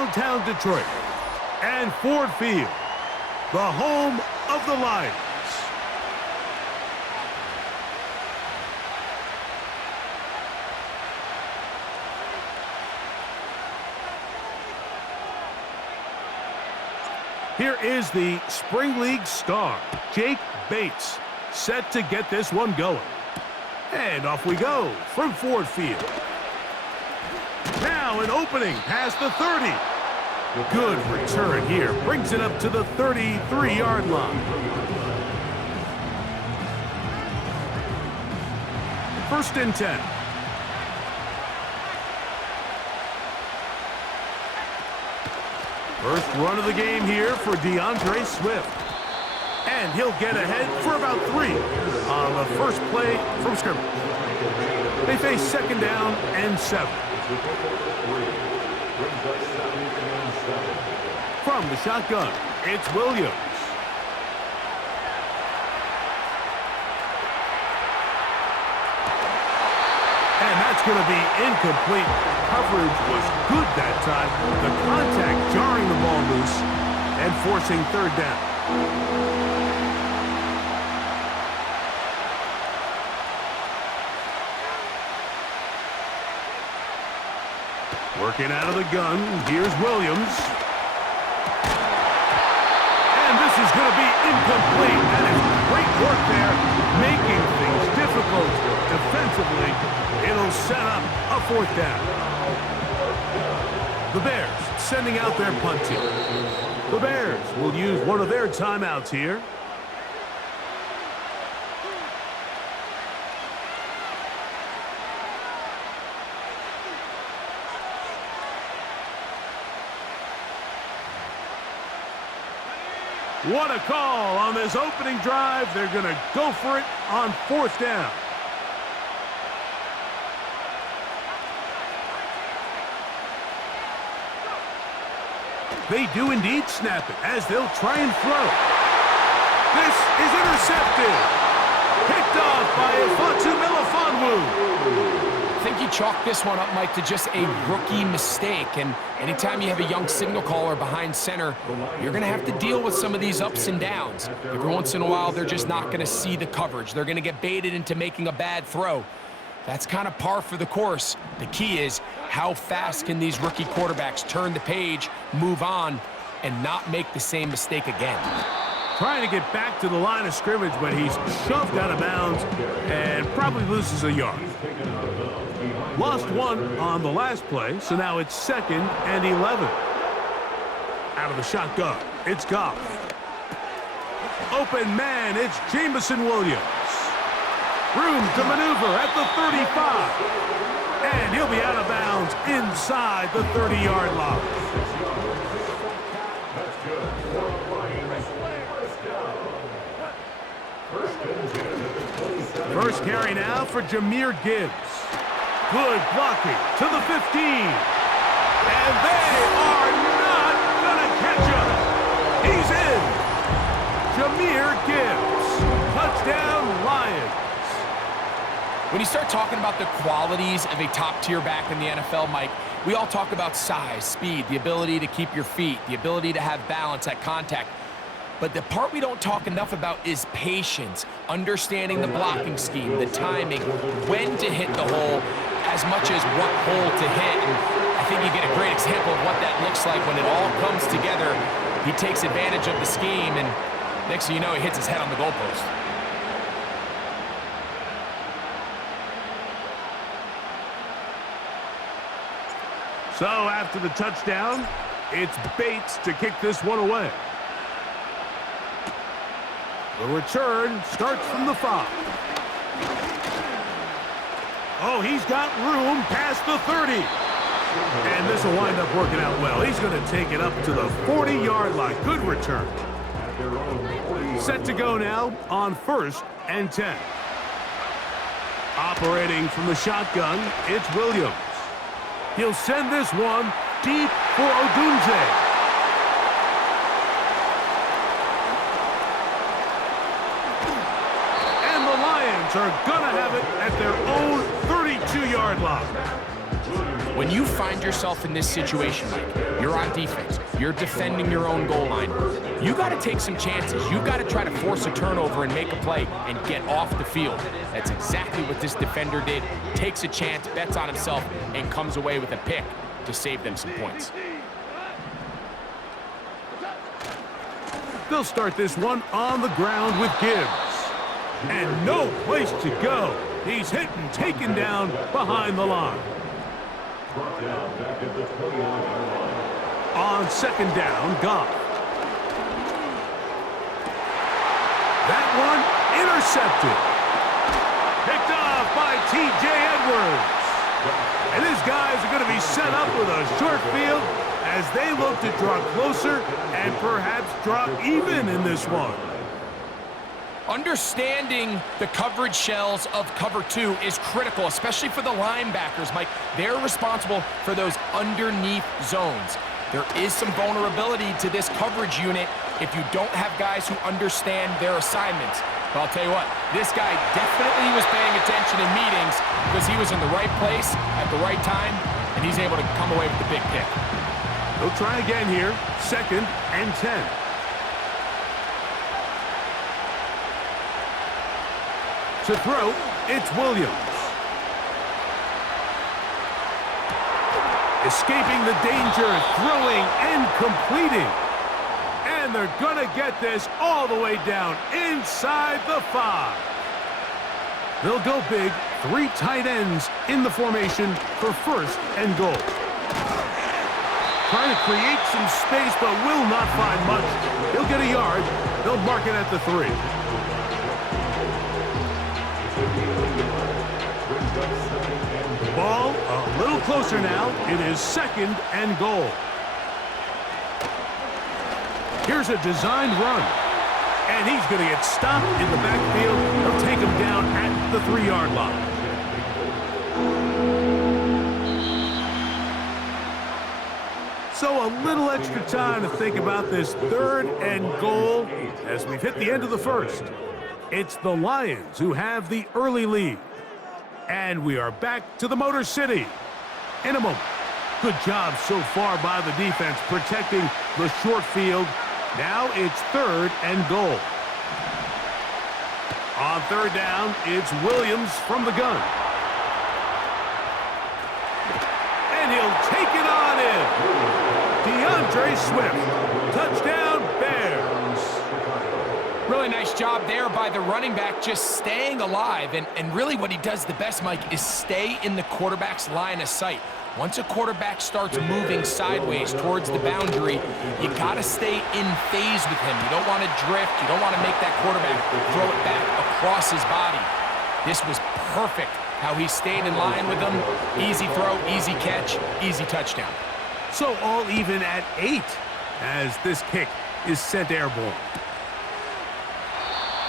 downtown Detroit and Ford Field, the home of the Lions. Here is the Spring League star, Jake Bates, set to get this one going. And off we go from Ford Field. Now an opening past the 30. Good return here. Brings it up to the 33-yard line. First and 10. First run of the game here for DeAndre Swift. And he'll get ahead for about 3 on the first play from scrimmage. They face second down and 7. From the shotgun, it's Williams. And that's going to be incomplete. Coverage was good that time. The contact jarring the ball loose and forcing third down. Working out of the gun, here's Williams. And this is going to be incomplete. That is great work there, making things difficult defensively. It'll set up a fourth down. The Bears sending out their punt team. The Bears will use one of their timeouts here. What a call on this opening drive. They're going to go for it on fourth down. They do indeed snap it as they'll try and throw. This is intercepted. Picked off by Ifeatu Melifonwu. I think you chalk this one up, Mike, to just a rookie mistake. And anytime you have a young signal caller behind center, you're going to have to deal with some of these ups and downs. Every once in a while, they're just not going to see the coverage. They're going to get baited into making a bad throw. That's kind of par for the course. The key is how fast can these rookie quarterbacks turn the page, move on, and not make the same mistake again. Trying to get back to the line of scrimmage, but he's shoved out of bounds and probably loses a yard. Lost one on the last play, so now it's second and 11. Out of the shotgun, it's Goff. Open man, it's Jameson Williams. Room to maneuver at the 35. And he'll be out of bounds inside the 30-yard line. First carry now for Jahmyr Gibbs. Good blocking to the 15. And they are not going to catch him. He's in. Jahmyr Gibbs. Touchdown, Lions. When you start talking about the qualities of a top-tier back in the NFL, Mike, we all talk about size, speed, the ability to keep your feet, the ability to have balance at contact. But the part we don't talk enough about is patience, understanding the blocking scheme, the timing, when to hit the hole, as much as what hole to hit. And I think you get a great example of what that looks like when it all comes together. He takes advantage of the scheme, and next thing you know, he hits his head on the goalpost. So after the touchdown, it's Bates to kick this one away. The return starts from the 5. Oh, he's got room past the 30. And this will wind up working out well. He's going to take it up to the 40-yard line. Good return. Set to go now on first and 10. Operating from the shotgun, it's Williams. He'll send this one deep for Odunze. And the Lions are going to have it at their own 32-yard line. When you find yourself in this situation, Mike, you're on defense, you're defending your own goal line, you got to take some chances. You've got to try to force a turnover and make a play and get off the field. That's exactly what this defender did. Takes a chance, bets on himself, and comes away with a pick to save them some points. They'll start this one on the ground with Gibbs. And no place to go. He's hit and taken down behind the line. On second down, Goff. That one intercepted. Picked off by T.J. Edwards. And these guys are going to be set up with a short field as they look to draw closer and perhaps draw even in this one. Understanding the coverage shells of cover 2 is critical, especially for the linebackers, Mike. They're responsible for those underneath zones. There is some vulnerability to this coverage unit if you don't have guys who understand their assignments. But I'll tell you what, this guy definitely was paying attention in meetings because he was in the right place at the right time, and he's able to come away with the big pick. They'll try again here, 2nd and 10. To throw, it's Williams. Escaping the danger, throwing and completing. And they're going to get this all the way down inside the 5. They'll go big, 3 tight ends in the formation for 1st and goal. Trying to create some space, but will not find much. He'll get a yard. They'll mark it at the 3. Ball a little closer now. It is 2nd and goal. Here's a designed run. And he's going to get stopped in the backfield. They'll take him down at the 3-yard line. So a little extra time to think about this 3rd and goal as we've hit the end of the 1st. It's the Lions who have the early lead. And we are back to the Motor City in a moment. Good job so far by the defense protecting the short field. Now it's 3rd and goal. On 3rd down, it's Williams from the gun. And he'll take it on in. DeAndre Swift. Touchdown, Bears. Really nice job there by the running back, just staying alive. And really what he does the best, Mike, is stay in the quarterback's line of sight. Once a quarterback starts moving sideways towards the boundary, you got to stay in phase with him. You don't want to drift. You don't want to make that quarterback throw it back across his body. This was perfect how he stayed in line with him. Easy throw, easy catch, easy touchdown. So all even at 8 as this kick is sent airborne.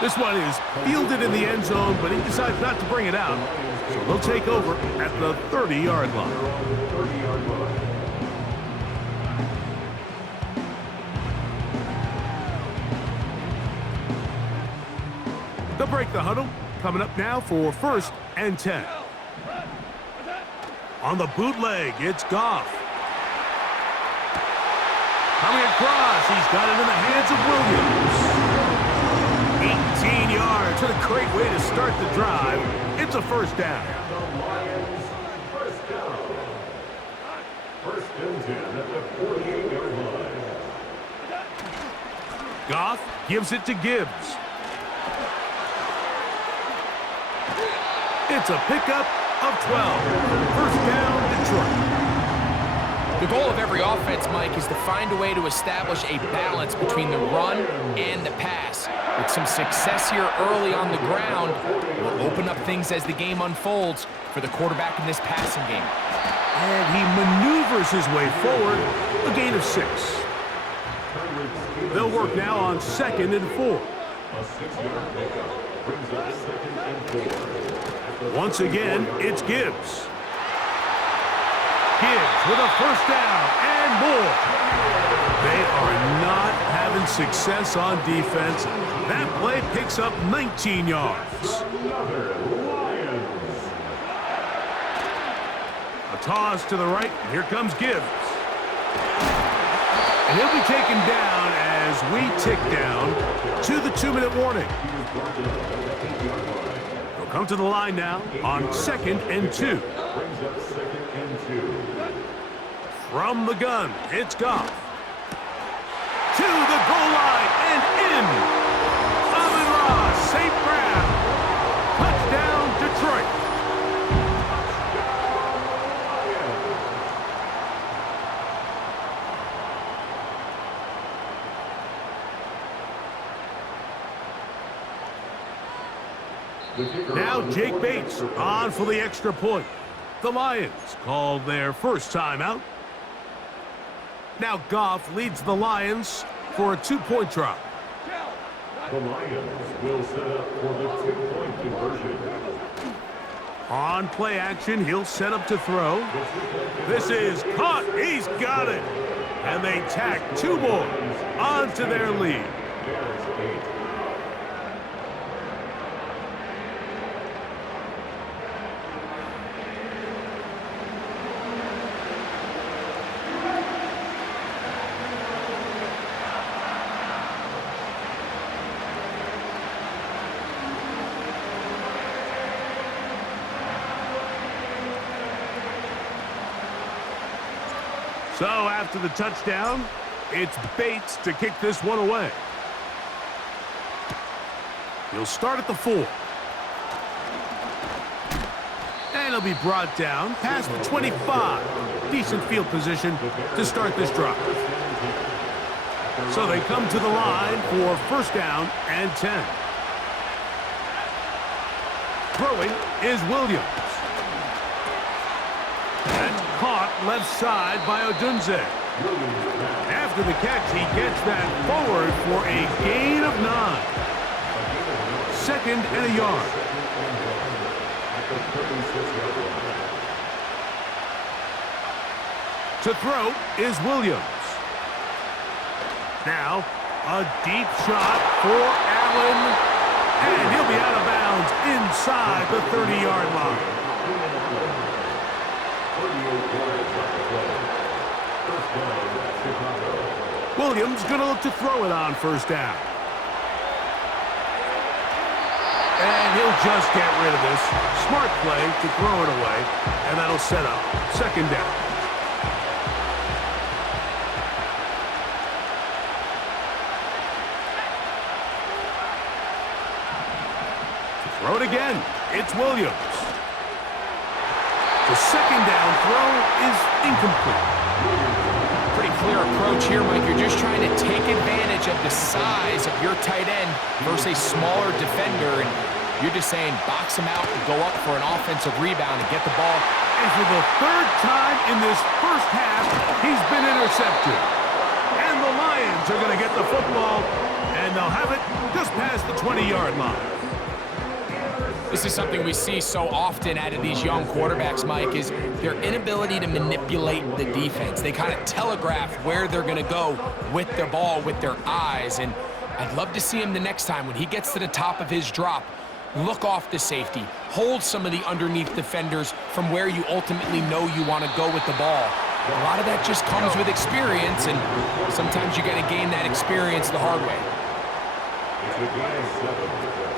This one is fielded in the end zone, but he decides not to bring it out. So they'll take over at the 30-yard line. They'll break the huddle. Coming up now for 1st and 10. On the bootleg, it's Goff. Coming across, he's got it in the hands of Williams. 18 yards. What a great way to start the drive. It's a 1st down. First and 10 at the 48-yard line. Goff gives it to Gibbs. It's a pickup of 12. 1st down, Detroit. The goal of every offense, Mike, is to find a way to establish a balance between the run and the pass. With some success here early on the ground, will open up things as the game unfolds for the quarterback in this passing game. And he maneuvers his way forward, a gain of 6. They'll work now on 2nd and 4. Once again, it's Gibbs. Gibbs with a 1st down and more. They are not having success on defense. That play picks up 19 yards. I'll toss to the right. Here comes Gibbs. And he'll be taken down as we tick down to the 2-minute warning. He'll come to the line now on 2nd and 2. From the gun, it's Goff. To the goal line and in. Amon-Ra St. Brown. Touchdown, Detroit. Now Jake Bates on for the extra point. The Lions called their first timeout. Now Goff leads the Lions for a 2-point drop. The Lions will set up for the 2-point conversion. On play action, he'll set up to throw. This is caught. He's got it. And they tack 2 more onto their lead. So after the touchdown, it's Bates to kick this one away. He'll start at the 4. And he'll be brought down past the 25. Decent field position to start this drive. So they come to the line for first down and 10. Throwing is Williams. Caught left side by Odunze. After the catch, he gets that forward for a gain of 9. 2nd and a yard. To throw is Williams. Now, a deep shot for Allen. And he'll be out of bounds inside the 30-yard line. Williams going to look to throw it on first down. And he'll just get rid of this. Smart play to throw it away, and that'll set up 2nd down. To throw it again, it's Williams. The 2nd down throw is incomplete. Pretty clear approach here, Mike. You're just trying to take advantage of the size of your tight end versus a smaller defender, and you're just saying box him out and go up for an offensive rebound and get the ball. And for the 3rd time in this first half, he's been intercepted. And the Lions are going to get the football, and they'll have it just past the 20-yard line. This is something we see so often out of these young quarterbacks, Mike, is their inability to manipulate the defense. They kind of telegraph where they're going to go with the ball, with their eyes. And I'd love to see him the next time when he gets to the top of his drop, look off the safety, hold some of the underneath defenders from where you ultimately know you want to go with the ball. A lot of that just comes with experience, and sometimes you got to gain that experience the hard way.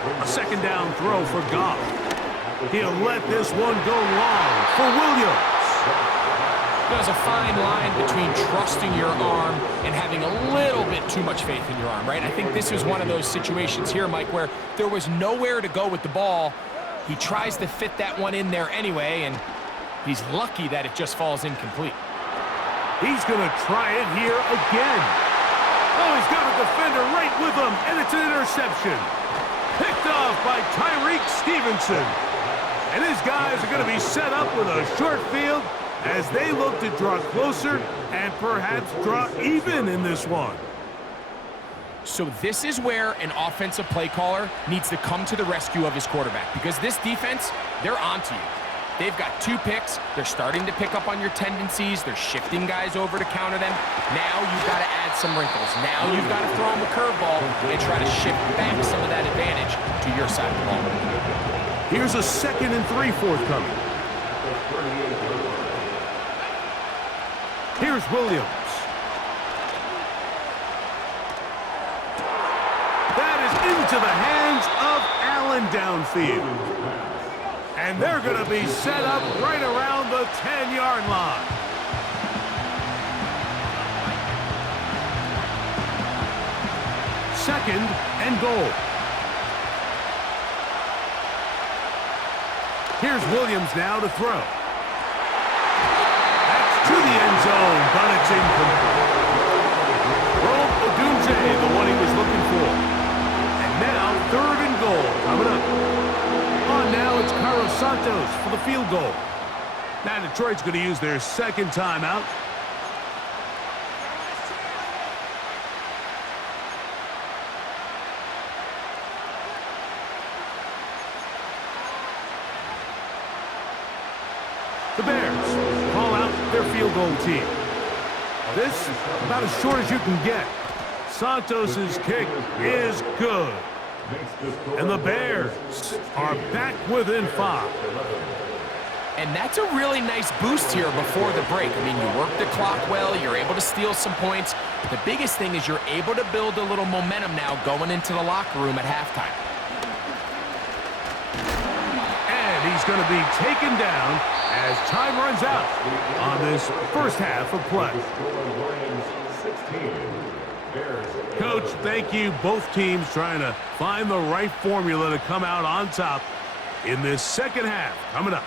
A 2nd down throw for Goff. He'll let this one go long for Williams. There's a fine line between trusting your arm and having a little bit too much faith in your arm, right? I think this was one of those situations here, Mike, where there was nowhere to go with the ball. He tries to fit that one in there anyway, and he's lucky that it just falls incomplete. He's going to try it here again. Oh, he's got a defender right with him, and it's an interception. Picked off by Tyreek Stevenson. And his guys are going to be set up with a short field as they look to draw closer and perhaps draw even in this one. So this is where an offensive play caller needs to come to the rescue of his quarterback, because this defense, they're onto you. They've got 2 picks. They're starting to pick up on your tendencies. They're shifting guys over to counter them. Now you've got to add some wrinkles. Now you've got to throw them a curveball and try to shift back some of that advantage to your side of the ball. Here's a 2nd and 3 forthcoming. Here's Williams. That is into the hands of Allen downfield. And they're going to be set up right around the 10-yard line. Second and goal. Here's Williams now to throw. That's to the end zone, but it's incomplete. Rome Odunze, the one he was looking for. And now, third and goal coming up. On now, it's Carlos Santos for the field goal. Now Detroit's going to use their second timeout. The Bears call out their field goal team. This about as short as you can get. Santos's kick is good. And the Bears are back within 5. And that's a really nice boost here before the break. I mean, you work the clock well, you're able to steal some points. The biggest thing is you're able to build a little momentum now going into the locker room at halftime. And he's going to be taken down as time runs out on this first half of play. Coach, thank you. Both teams trying to find the right formula to come out on top in this second half coming up.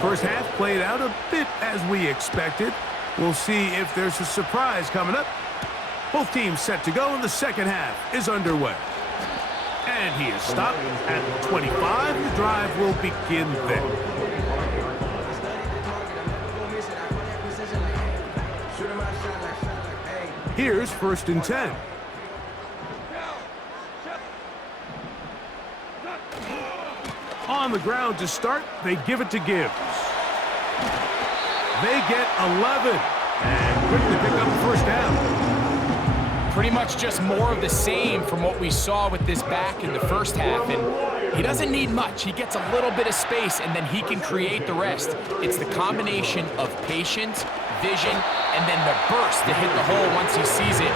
First half played out a bit as we expected. We'll see if there's a surprise coming up. Both teams set to go, and the second half is underway. And he is stopped at the 25. The drive will begin then. Here's first and 10. On the ground to start, they give it to Gibbs. They get 11 and quickly pick up the first down. Pretty much just more of the same from what we saw with this back in the first half. And he doesn't need much. He gets a little bit of space, and then he can create the rest. It's the combination of patience, vision, and then the burst to hit the hole once he sees it.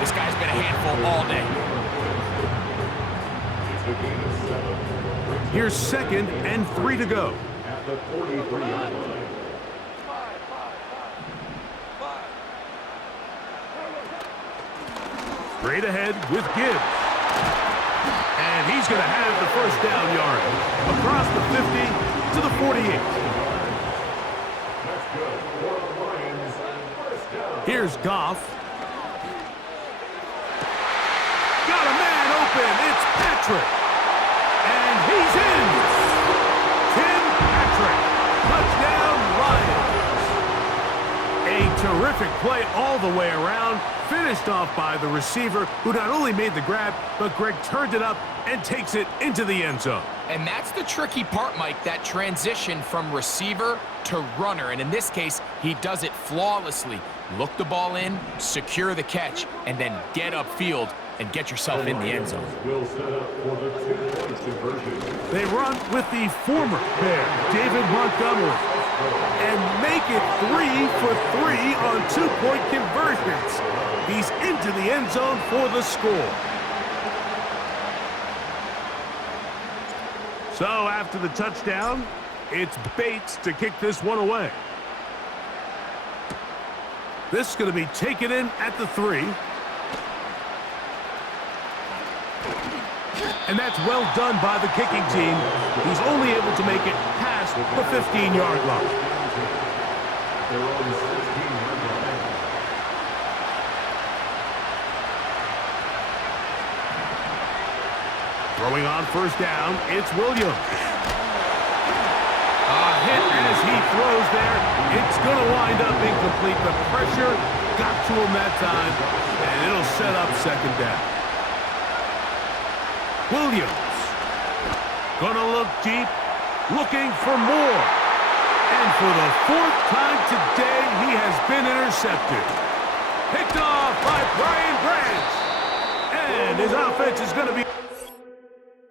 This guy's been a handful all day. Here's second and 3 to go. At the 43-yard line. Straight ahead with Gibbs. And he's going to have the first down yard. Across the 50 to the 48. That's good. For the Lions, first down. Here's Goff. Got a man open. It's Patrick. And he's in. Tim Patrick. Touchdown, Lions. A terrific play all the way around. Finished off by the receiver, who not only made the grab, but Greg turned it up and takes it into the end zone. And that's the tricky part, Mike, that transition from receiver to runner. And in this case, he does it flawlessly. Look the ball in, secure the catch, and then get upfield and get yourself in the end zone. Will set up for the 2-point conversion. They run with the former Bear, David Montgomery, and make it 3 for 3 on 2-point conversions. He's into the end zone for the score. So after the touchdown, it's Bates to kick this one away. This is going to be taken in at the 3. And that's well done by the kicking team. He's only able to make it past the 15-yard line. Their own 16-yard line. Throwing on first down, it's Williams. A hit as he throws there. It's going to wind up incomplete. The pressure got to him that time, and it'll set up second down. Williams gonna look deep, looking for more. And for the fourth time today, he has been intercepted. Picked off by Brian Branch. And his offense is going